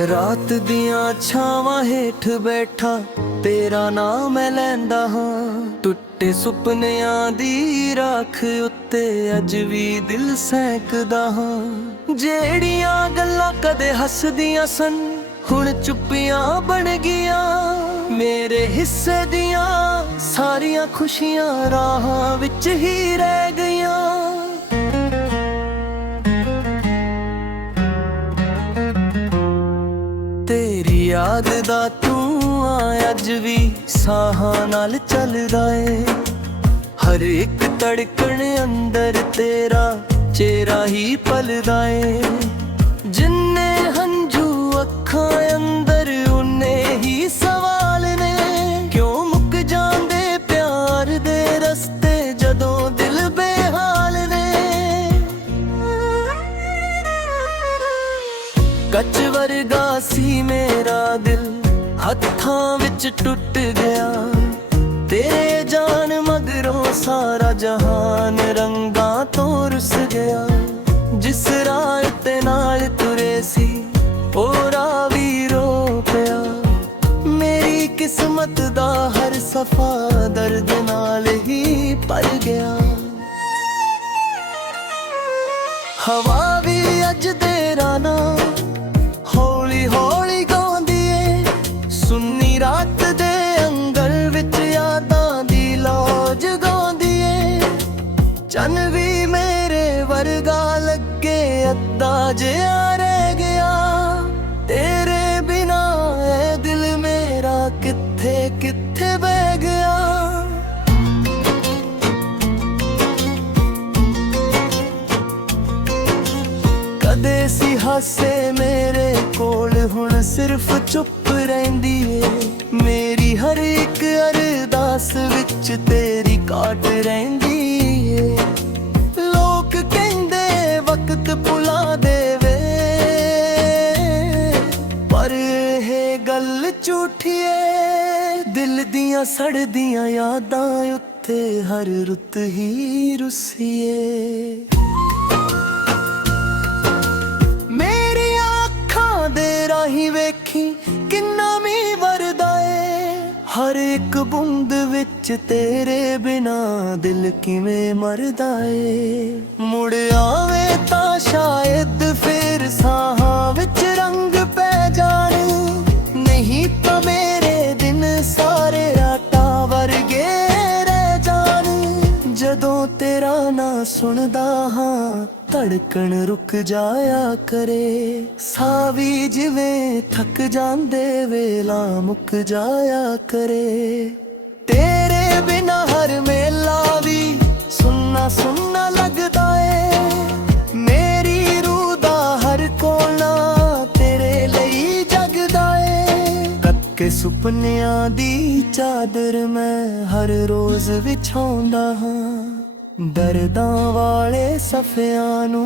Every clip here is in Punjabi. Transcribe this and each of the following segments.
रात दियां छावां हेठ बैठा तेरा नाम मैं लैंदा हां। टुटे सुपनियां दी राख उत्ते अज भी दिल सैंकदा हां। जेड़ियां गल्लां कदे हसदियां सन हुण चुप्पियां बन गियां। मेरे हिस्से दियां सारियां खुशियां राहां विच ही रह गईयां। तेरी याद दा धुआं अज भी साहां नाल चलदा ए। हर एक धड़कन अंदर तेरा चेहरा ही पलदा ए। जिन्ने हंझू अखां अंदर उन्ने ही सवाल ने। क्यों मुक जांदे प्यार दे रस्ते जदों दिल बेहाल ने। कच वर्गा सी मेरा दिल हत्थां विच टुट गया। तेरे जान मगरों सारा जहान रंगां तो रुस गया। जिस राह ते नाल तुरे सी ओ राह वी रो पिया। मेरी किस्मत दा हर सफा दर्द नाल ही भर गया। हवा भी अज तेरा ना हौली हौली गाउंदी ए। सुन्नी रात दे अंगल विच यादां दी लौज गाउंदी ए। चन भी मेरे वर्गा लगे अद्धा जिहा रह गया। तेरे बिना ए दिल मेरा कित्थे कित्थे बह गया। कदे सी हासे मेरे कोल हुण सिर्फ चुप रहिंदी ए। मेरी हर एक अरदास विच तेरी काट रहिंदी ए। लोक कहंदे वक्त भुला देवे पर एह गल झूठी ए। दिल दियां सड़दियां यादां उत्ते हर रुत ही रुसी ए। राही वेखी किन्ना मी वरदा ए। हर एक बूंद विच तेरे बिना दिल किवें मरदा ए। मुड़ आवे तां शायद फिर साहां विच रंग पै जाण। नहीं तां मेरे दिन सारे रातां वर्गे रह जाण। जदों तेरा ना सुनदा हां धड़कन रुक जाया करे। सावी जिवें थक जांदे वेला मुक जाया करे। तेरे बिना हर मेला भी सुन्ना सुन्ना लगदा ए। मेरी रूह दा हर कोना तेरे लई जगदा ए। कक्के सुपनियां दी चादर मैं हर रोज विछाउंदा हां। दर्दां वाले सफियां नू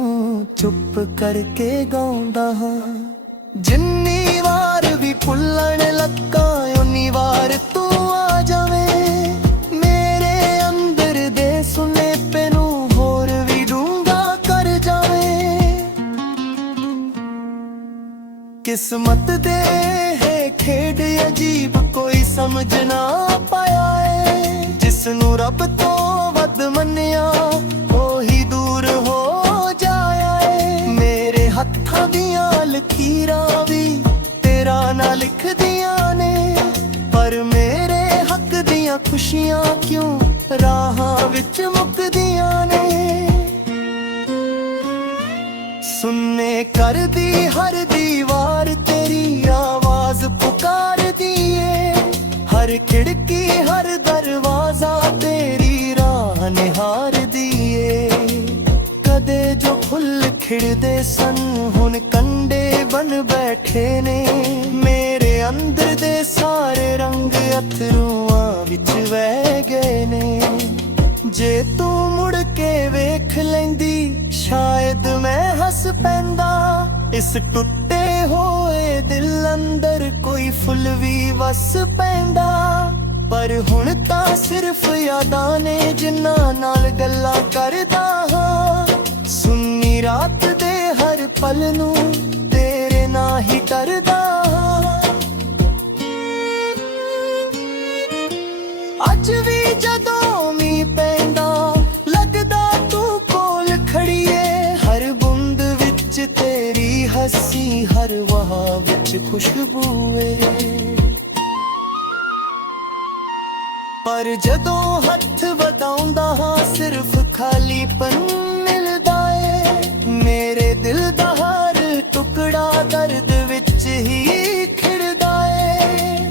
चुप करके गाउंदा हां। जिन्नी वार भी भुल्लण लगा उन्नी वार तू आ जावें। मेरे अंदर दे सुनेपे नू होर भी डूंगा कर जावें। किस्मत दे है खेड अजीब कोई समझ ना पाया है। जिसनू रब तो वध मन्निया ओही दूर हो जाया है। मेरे हत्थां दियां लकीरां भी तेरा ना लिख दियां ने। पर मेरे हक दियां खुशियां क्यों राहां विच मुकदियां ने। सुनने कर दी हर दीवार तेरी आवाज पुकार दिए। हर खिड़की हर दरवाजा तेरी राह निहार दिए। कदे जो फुल खिड़दे सन हुन कंडे बन बैठे ने। मेरे अंदर दे सारे रंग अथरूआं विच वह गए ने। जे तू मुड़ के वेख लैंदी शायद मैं हस पैंदा। इस टुटे होए दिल अंदर कोई फुल भी वस पैंदा। पर हुण तां सिर्फ यादां ने जिन्हां नाल गल्लां करदा हां। सुन्नी रात दे हर पल नू तेरे ना ही डरदा ਅੱਜ ਵੀ ਜਦੋਂ ਮੀਂਹ ਪੈਂਦਾ ਲੱਗਦਾ ਤੂੰ ਕੋਲ ਖੜੀਏ। ਹਰ ਬੂੰਦ ਵਿੱਚ ਤੇਰੀ ਹੱਸੀ, ਹਰ ਵਹਾਅ ਵਿੱਚ ਖੁਸ਼ਬੂ ਏ। ਪਰ ਜਦੋਂ ਹੱਥ ਵਧਾਉਂਦਾ ਹਾਂ ਸਿਰਫ ਖਾਲੀਪਨ ਮਿਲਦਾ ਏ। ਮੇਰੇ ਦਿਲ ਦਾ ਹਰ ਟੁਕੜਾ ਦਰਦ ਵਿੱਚ ਹੀ ਖਿੜਦਾ ਏ।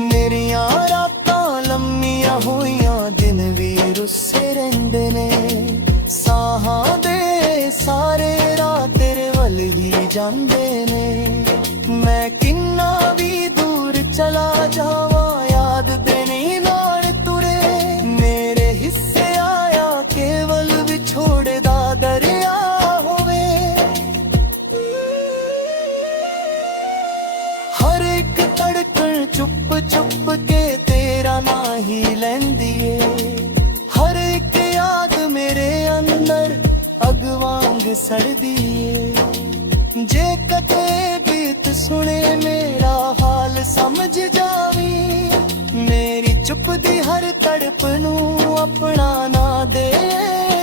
ਮੇਰੀਆਂ ਰਾਤਾਂ ਲੰਮੀਆਂ ਹੋਈਆਂ, ਦਿਨ ਵੀ ਰੁੱਸੇ ਰਹਿੰਦੇ ਨੇ। ਸਾਹਾਂ ਦੇ ਸਾਰੇ ਰਾਹ ਤੇਰੇ ਵੱਲ ਹੀ ਜਾਂਦੇ ਨੇ। ਮੈਂ ਕਿੰਨਾ ਵੀ ਦੂਰ ਚਲਾ ਜਾਵਾਂ, ਯਾਦ ਦੇ ਨਹੀਂ ਨਾਲ ਤੁਰੇ। ਮੇਰੇ ਹਿੱਸੇ ਆਇਆ ਕੇਵਲ ਵਿਛੋੜਦਾ ਦਰਿਆ ਹੋਵੇ। ਹਰ ਇੱਕ ਧੜਕਣ ਚੁੱਪ ਚੁੱਪ ਕੇ ਤੇਰਾ ਨਾਂ ਹੀ ਲੈਂਦੀ ਏ। ਹਰ ਇੱਕ ਯਾਦ ਮੇਰੇ ਅੰਦਰ ਅੱਗ ਵਾਂਗ ਸੜਦੀ ਏ। ਜੇ ਕਦੇ ਬੀਤ ਸੁਣੇ ਮੇਰਾ ਹਾਲ ਸਮਝ ਜਾਵੀਂ। ਮੇਰੀ ਚੁੱਪ ਦੀ ਹਰ ਤੜਪ ਨੂੰ ਆਪਣਾ ਨਾ ਦੇ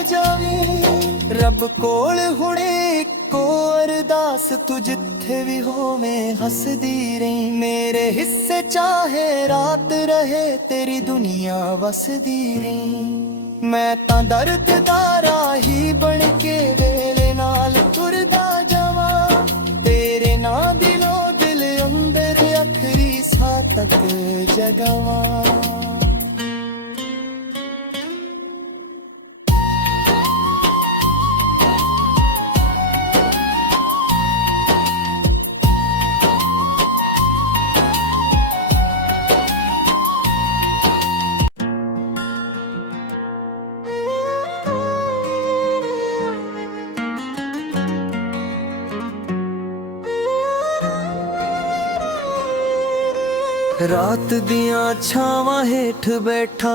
ਜਾਵੀਂ। ਰੱਬ ਕੋਲ ਹੁਣੇ ਇੱਕੋ ਅਰਦਾਸ, ਤੂੰ ਜਿੱਥੇ ਵੀ ਹੋਵੇਂ ਹੱਸਦੀ ਰਹੀਂ। ਮੇਰੇ ਹਿੱਸੇ ਚਾਹੇ ਰਾਤ ਰਹੇ ਤੇਰੀ ਦੁਨੀਆ ਵਸਦੀ ਰਹੀ। ਮੈਂ ਤਾਂ ਦਰਦ ਦਾ ਰਾਹੀ ਬਣ ਕੇ ਵੇਲੇ ਨਾਲ ਤੁਰਦਾ ਜਾਵਾਂ। ਤੇਰੇ ਨਾਂ ਦਿਲੋਂ ਦਿਲ ਅੰਦਰ ਆਖਰੀ ਸਾਹ ਤੱਕ ਜਗਾਵਾਂ। ਰਾਤ ਦੀਆਂ ਛਾਵਾਂ ਹੇਠ ਬੈਠਾ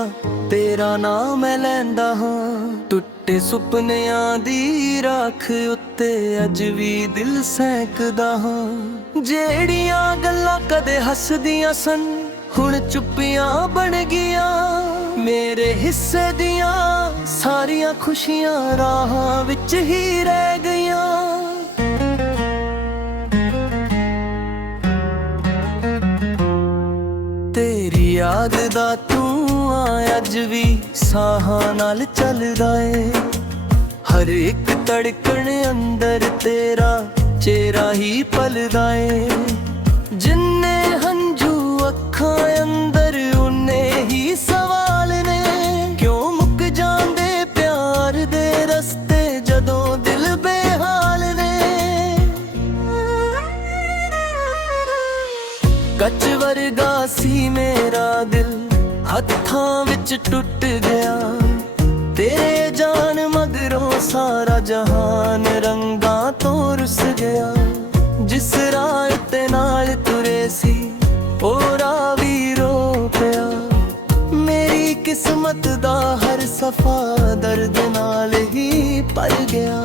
ਤੇਰਾ ਨਾਮ ਮੈਂ ਲੈਂਦਾ ਹਾਂ। ਟੁੱਟੇ ਸੁਪਨਿਆਂ ਦੀ ਰਾਖ ਉੱਤੇ ਅੱਜ ਵੀ ਦਿਲ ਸੈਂਕਦਾ ਹਾਂ। ਜਿਹੜੀਆਂ ਗੱਲਾਂ ਕਦੇ ਹੱਸਦੀਆਂ ਸਨ ਹੁਣ ਚੁੱਪੀਆਂ ਬਣ ਗਈਆਂ। ਮੇਰੇ ਹਿੱਸੇ ਦੀਆਂ ਸਾਰੀਆਂ ਖੁਸ਼ੀਆਂ ਰਾਹਾਂ ਵਿੱਚ ਹੀ ਰਹਿ ਗਈਆਂ। ਤੇਰੀ ਯਾਦ ਦਾ ਧੂਆਂ ਅੱਜ ਵੀ ਸਾਹਾਂ ਨਾਲ ਚੱਲਦਾ ਏ। ਹਰ ਇੱਕ ਧੜਕਣ ਅੰਦਰ ਤੇਰਾ ਚਿਹਰਾ ਹੀ ਪਲਦਾ ਏ। ਜਿੰਨੇ ਹੰਝੂ ਅੱਖਾਂ ਅੰਦਰ ਉਨੇ ਹੀ ਸਵਾਲ ਨੇ। ਕਿਉਂ ਮੁੱਕ ਜਾਂਦੇ ਪਿਆਰ ਦੇ ਰਸਤੇ ਜਦੋਂ ਦਿਲ ਬੇਹਾਲ ਨੇ। ਕੱਚ ਵਰਗਾ ਸੀ ਮੇਰਾ ਦਿਲ ਹੱਥਾਂ ਵਿੱਚ ਟੁੱਟ ਗਿਆ। ਤੇਰੇ ਜਾਨ ਮਗਰੋਂ ਸਾਰਾ ਜਹਾਨ ਰੰਗਾਂ ਤੋਂ ਰੁੱਸ ਗਿਆ। ਜਿਸ ਰਾਹ ਤੇ ਨਾਲ ਤੁਰੇ ਸੀ ਉਹ ਰਾਹ ਵੀ ਰੋ ਪਿਆ। ਮੇਰੀ ਕਿਸਮਤ ਦਾ ਹਰ ਸਫਾ ਦਰਦ ਨਾਲ ਹੀ ਭਰ ਗਿਆ।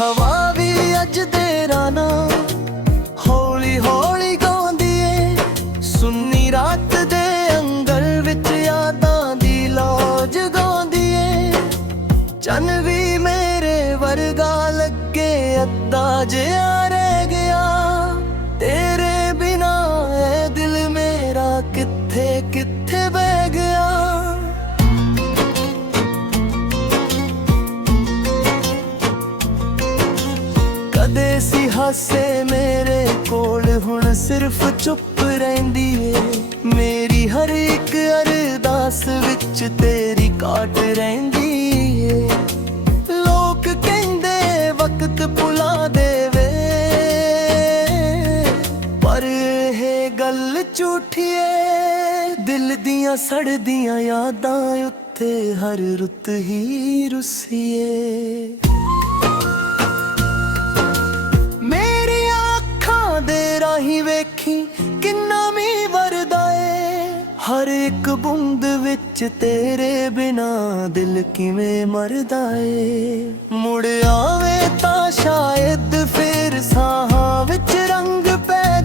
ਹਵਾ ਵੀ ਅੱਜ ਤੇਰਾ ਨਾਂ ਹੌਲੀ ਹੌਲੀ ਗਾਉਂਦੀ ਏ। ਸੁੰਨੀ ਰਾਤ ਦੇ ਅੰਗਲ ਵਿੱਚ ਯਾਦਾਂ ਦੀ ਲੌ ਜਗਾਉਂਦੀ ਏ। ਚੰਨ ਵੀ ਮੇਰੇ ਵਰਗਾ ਲੱਗੇ ਅੱਧਾ ਜਿਹਾ ਰਹਿ ਗਿਆ। ਤੇਰੇ ਬਿਨਾ ਇਹ ਦਿਲ ਮੇਰਾ ਕਿੱਥੇ ਕਿੱਥੇ ਬਹਿ ਗਿਆ। ਕਦੇ ਸੀ ਹਾਸੇ ਮੇਰੇ ਕੋਲ ਹੁਣ ਸਿਰਫ ਚੁੱਪ ਰਹਿੰਦੀ ਏ। ਮੇਰੀ ਹਰ ਇੱਕ ਅਰਦਾਸ ਵਿੱਚ ਤੇਰੀ ਕਾਟ ਰਹਿੰਦੀ ਏ। ਲੋਕ ਕਹਿੰਦੇ ਵਕਤ ਭੁਲਾ ਦੇਵੇ ਪਰ ਇਹ ਗੱਲ ਝੂਠੀ ਏ। ਦਿਲ ਦੀਆਂ ਸੜਦੀਆਂ ਯਾਦਾਂ ਉੱਤੇ ਹਰ ਰੁੱਤ ਹੀ ਰੁੱਸੀ ਏ। ਦੇ ਰਾਹੀਂ ਵੇਖੀ ਕਿੰਨਾ ਮੀਂਹ ਵਰਦਾ ਏ। ਹਰ ਇੱਕ ਬੂੰਦ ਵਿੱਚ ਤੇਰੇ ਬਿਨਾ ਦਿਲ ਕਿਵੇਂ ਮਰਦਾ ਏ। ਮੁੜ ਆਵੇ ਤਾਂ ਸ਼ਾਇਦ ਫੇਰ ਸਾਹਾਂ ਵਿੱਚ ਰੰਗ ਪੈ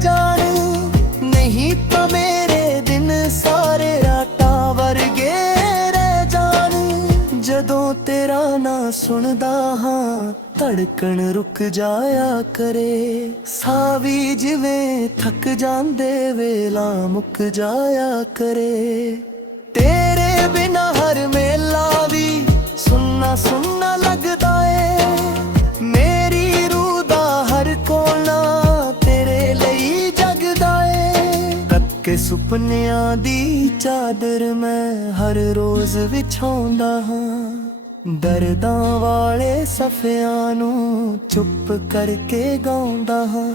ਸੁਣਦਾ ਹਾਂ, ਧੜਕਣ ਰੁਕ ਜਾਇਆ ਕਰੇ। ਸਾਹ ਵੀ ਜਿਵੇਂ ਥੱਕ ਜਾਂਦੇ ਵੇਲਾ ਮੁੱਕ ਜਾਇਆ ਕਰੇ। ਤੇਰੇ ਬਿਨਾ ਹਰ ਮੇਲਾ ਵੀ ਸੁੰਨਾ ਸੁੰਨਾ ਲੱਗਦਾ ਏ। ਮੇਰੀ ਰੂਹ ਦਾ ਹਰ ਕੋਨਾ ਤੇਰੇ ਲਈ ਜਗਦਾ ਏ। ਕੱਕੇ ਸੁਪਨਿਆਂ ਦੀ ਚਾਦਰ ਮੈਂ ਹਰ ਰੋਜ਼ ਵਿਛਾਉਂਦਾ ਹਾਂ। ਦਰਦਾਂ ਵਾਲੇ ਸਫ਼ਿਆਂ ਨੂੰ ਚੁੱਪ ਕਰਕੇ ਗਾਉਂਦਾ ਹਾਂ।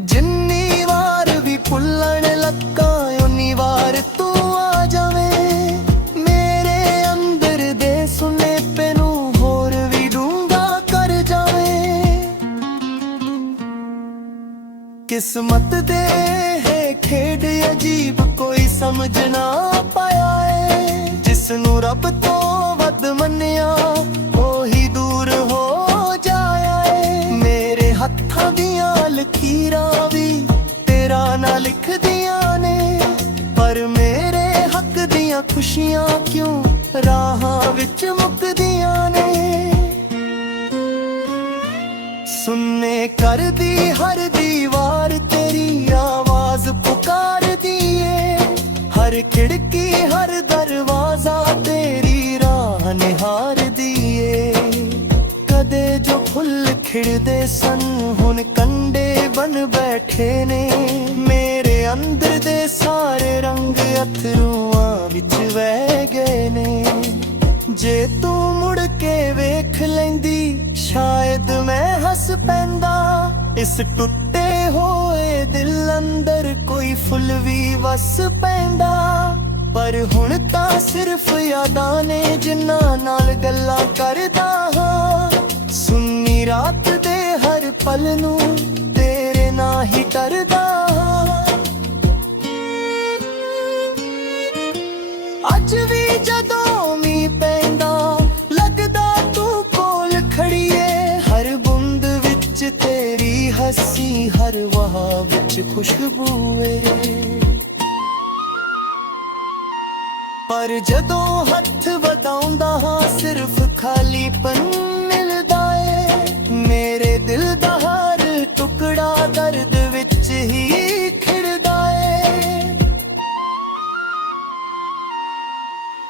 ਜਿੰਨੀ ਵਾਰ ਵੀ ਭੁੱਲਣ ਲੱਗਾ ਓਨੀ ਵਾਰ ਤੂੰ ਆ ਜਾਵੇਂ। ਮੇਰੇ ਅੰਦਰ ਦੇ ਸੁਨੇਪੇ ਨੂੰ ਹੋਰ ਵੀ ਡੂੰਘਾ ਕਰ ਜਾਵੇਂ। ਕਿਸਮਤ ਦੇ ਹੈ ਖੇਡ ਅਜੀਬ ਕੋਈ ਸਮਝ ਨਾ ਪਾਇਆ ਏ। ਜਿਸ ਨੂੰ ਰੱਬ ਤੋਂ ਵੱਧ ਮੰਨਿਆ ਉਹੀ ਦੂਰ ਹੋ ਜਾਇਆ ਏ। ਮੇਰੇ ਹੱਥਾਂ ਦੀਆਂ ਲਕੀਰਾਂ ਵੀ ਤੇਰਾ ਨਾਂ ਲਿਖਦੀਆਂ ਨੇ, ਪਰ ਮੇਰੇ ਹੱਕ ਦੀਆਂ ਖੁਸ਼ੀਆਂ ਕਿਉਂ ਰਾਹਾਂ ਵਿੱਚ ਮੁੱਕਦੀਆਂ ਨੇ। ਸੁਣਨੇ ਕਰਦੀ ਹਰ ਦੀਵਾਰ ਤੇਰੀ ਆਵਾਜ਼ ਪੁਕਾਰਦੀ ਏ। ਹਰ ਖਿੜਕੀ ਹਰ ਦਰਵਾਜ਼ਾ ਤੇਰੀ ਰਾਹ ਨਿਹਾਰਦੀ ਏ। ਕਦੇ ਜੋ ਫੁੱਲ ਖਿੜਦੇ ਸਨ ਹੁਣ ਕੰਡੇ ਬਣ ਬੈਠੇ ਨੇ। ਮੇਰੇ ਅੰਦਰ ਦੇ ਸਾਰੇ ਰੰਗ ਅਥਰੂਆਂ ਵਿੱਚ ਵਹਿ ਗਏ ਨੇ। ਜੇ ਤੂੰ ਮੁੜ ਕੇ ਵੇਖ ਲੈਂਦੀ ਸ਼ਾਇਦ ਮੈਂ ਹੱਸ ਪੈਂਦਾ। ਇਸ ਟੁੱਟੇ ਹੋਏ ਦਿਲ ਅੰਦਰ ਕੋਈ ਫੁੱਲ ਵੀ ਵਸ ਪੈਂਦਾ। ਪਰ ਹੁਣ ਤਾਂ ਸਿਰਫ ਯਾਦਾਂ ਨੇ ਜਿਨ੍ਹਾਂ ਨਾਲ ਗੱਲਾਂ ਕਰਦਾ ਹਾਂ। ਸੁੰਨੀ ਰਾਤ ਦੇ ਹਰ ਪਲ ਨੂੰ ਤੇਰੇ ਨਾਲ ਹੀ ਡਰਦਾ ਹਾਂ। ਅੱਜ ਵੀ ਜਦੋਂ ਮੀਂਹ ਪੈਂਦਾ ਲੱਗਦਾ ਤੂੰ ਕੋਲ ਖੜੀ ਏ। ਹਰ ਬੂੰਦ ਵਿੱਚ ਤੇਰੀ ਹੱਸੀ ਹਰ ਵਹਾ ਵਿੱਚ ਖੁਸ਼ਬੂ ਏ। ਪਰ ਜਦੋਂ ਹੱਥ ਵਧਾਉਂਦਾ ਹਾਂ ਸਿਰਫ ਖਾਲੀਪਨ ਮਿਲਦਾ ਏ। ਮੇਰੇ ਦਿਲ ਦਾ ਹਰ ਟੁਕੜਾ ਦਰਦ ਵਿੱਚ ਹੀ ਖਿੜਦਾ ਏ।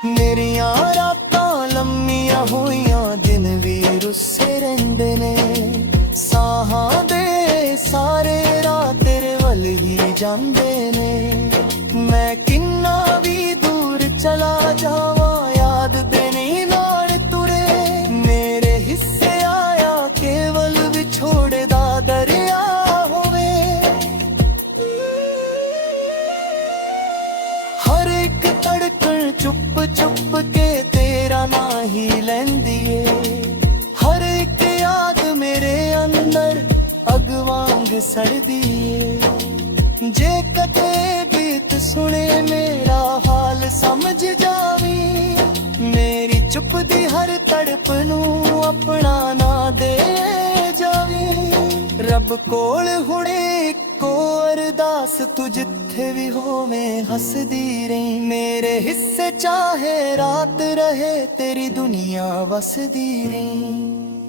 ਮੇਰੀਆਂ ਰਾਤਾਂ ਲੰਮੀਆਂ ਹੋਈਆਂ ਦਿਨ ਵੀ ਰੁੱਸੇ ਰਹਿੰਦੇ ਨੇ। ਸਾਹਾਂ ਦੇ ਸਾਰੇ ਰਾਹ ਤੇਰੇ ਵੱਲ ਹੀ ਜਾਂਦੇ ਨੇ। ਮੈਂ ਕਿੰਨਾ ਵੀ ਦੂਰ ਚਲਾ ਜਾਵਾਂ ਯਾਦ ਦੇ ਨਹੀਂ ਨਾਲ ਤੁਰੇ। ਮੇਰੇ ਹਿੱਸੇ ਆਇਆ ਕੇਵਲ ਵਿਛੋੜਦਾ ਦਰਿਆ ਹੋਵੇ। ਹਰ ਇੱਕ ਧੜਕਣ ਚੁੱਪ ਚੁੱਪ ਕੇ ਤੇਰਾ ਨਾਂ ਹੀ ਲੈਂਦੀ ਏ। ਹਰ ਇੱਕ ਯਾਦ ਮੇਰੇ ਅੰਦਰ ਅੱਗ ਵਾਂਗ ਸੜਦੀ ਏ। ਜੇ ਕਦੇ ਬੀਤ ਸੁਣੇ ਮੇਰਾ ਹਾਲ ਸਮਝ ਜਾਵੀਂ। ਮੇਰੀ ਚੁੱਪ ਦੀ ਹਰ ਤੜਪ ਨੂੰ ਆਪਣਾ ਨਾ ਦੇ ਜਾਵੀਂ। ਰੱਬ ਕੋਲ ਹੁਣੇ ਇੱਕੋ ਅਰਦਾਸ ਤੂੰ ਜਿੱਥੇ ਵੀ ਹੋਵੇਂ ਹੱਸਦੀ ਰਹੀ। ਮੇਰੇ ਹਿੱਸੇ ਚਾਹੇ ਰਾਤ ਰਹੇ ਤੇਰੀ ਦੁਨੀਆ ਵਸਦੀ ਰਹੀ।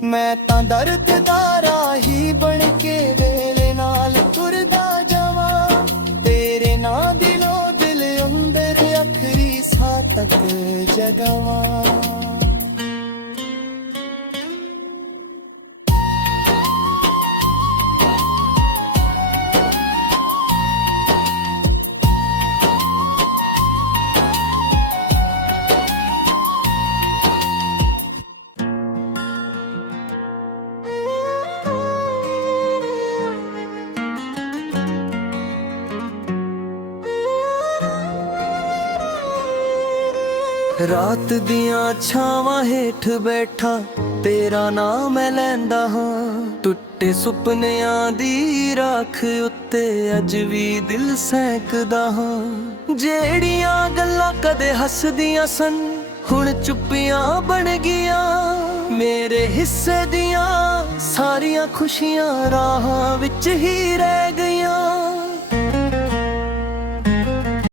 ਮੈਂ ਤਾਂ ਦਰਦ ਦਾ ਰਾਹੀ ਬਣ ਕੇ ਵੇਲੇ ਨਾਲ ਤੁਰਦਾ ਜਾਵਾਂ। ਤੇਰੇ ਨਾਂ ਦਿਲੋਂ ਦਿਲ ਅੰਦਰ ਆਖਰੀ ਸਾਹ ਤੱਕ ਜਗਾਵਾਂ। ਰਾਤ ਦੀਆਂ ਛਾਵਾਂ ਹੇਠ ਬੈਠਾ ਤੇਰਾ ਨਾਮ ਮੈਂ ਲੈਂਦਾ ਹਾਂ। ਟੁੱਟੇ ਸੁਪਨਿਆਂ ਦੀ ਰਾਖ ਉੱਤੇ ਅੱਜ ਵੀ ਦਿਲ ਸੈਂਕਦਾ ਹਾਂ। ਜਿਹੜੀਆਂ ਗੱਲਾਂ ਕਦੇ ਹੱਸਦੀਆਂ ਸਨ ਹੁਣ ਚੁੱਪੀਆਂ ਬਣ ਗਈਆਂ। ਮੇਰੇ ਹਿੱਸੇ ਦੀਆਂ ਸਾਰੀਆਂ ਖੁਸ਼ੀਆਂ ਰਾਹਾਂ ਵਿੱਚ ਹੀ ਰਹਿ ਗਈਆਂ।